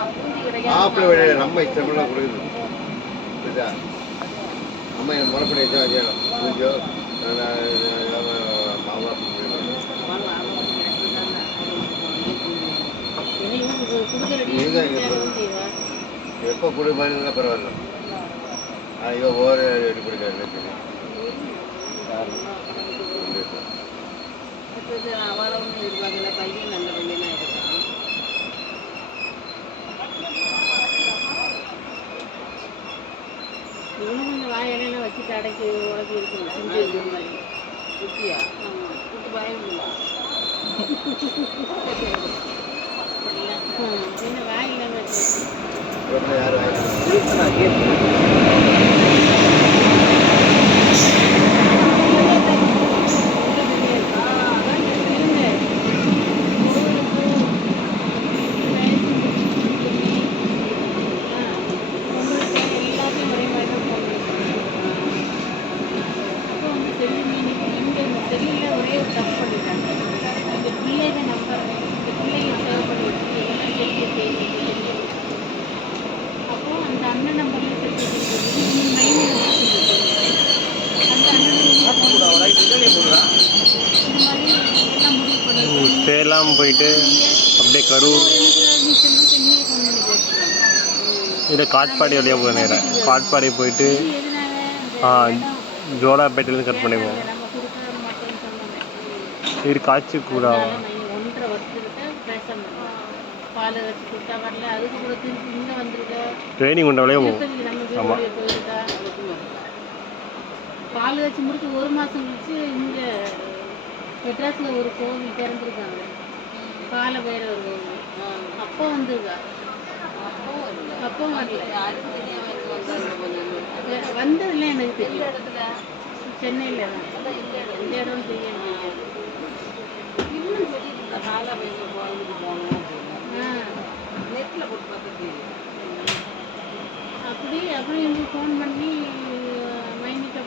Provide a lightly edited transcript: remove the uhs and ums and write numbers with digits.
மாப்பிள்ளை வீடு நம்ம இஷ்டமெல்லாம் கொடுக்குது புரியுதா? அம்மா என் முறைப்படி எதுவும் செய்யணும் பூஜோ மாவா எப்போ கொடு மாதிரி பரவாயில்ல. ஐயோ ஓவர் ரெடி கொடுக்காது அவளவுன்னு இருப்பாங்கல்ல, பையன் நல்ல பையனா இருக்கான். இவனும் கொஞ்சம் வாயெல்லாம் வச்சுட்டு அடைக்கி உடச்சி இருக்கணும். செஞ்சு இருக்கிற மாதிரி குட்டியா? ஆமாம், குட்டி பயம் இல்லை. என்ன வாயிலாம் வச்சு சேலம் போயிட்டு அப்படியே கரூர் இல்லை காட்பாடி வழியாக போக நேரம். காட்பாடி போயிட்டு ஜோலாப்பேட்டையிலேருந்து கட் பண்ணிடுவோம். இது காய்ச்சி கூட ட்ரைனிங் கொண்ட வழியாக போகும். ஆமாம், பால் வச்சு முடிச்சு 1 மாதம் கழிச்சு இங்கே மெட்ராஸில் ஒரு கோவில் திறந்துருக்காங்க. பால பைரவர் கோவில். அப்போ வந்துருக்கா? அப்போ வரல. வந்ததுல எனக்கு தெரியும். சென்னையில் தான். எந்த இடம் தெரியும். இன்னும் சொல்லியிருக்கா பால பைரவர் கோவிலுக்கு போகணும். நெட்டில் போட்டு பார்த்து அப்படி எங்களுக்கு ஃபோன் பண்ணி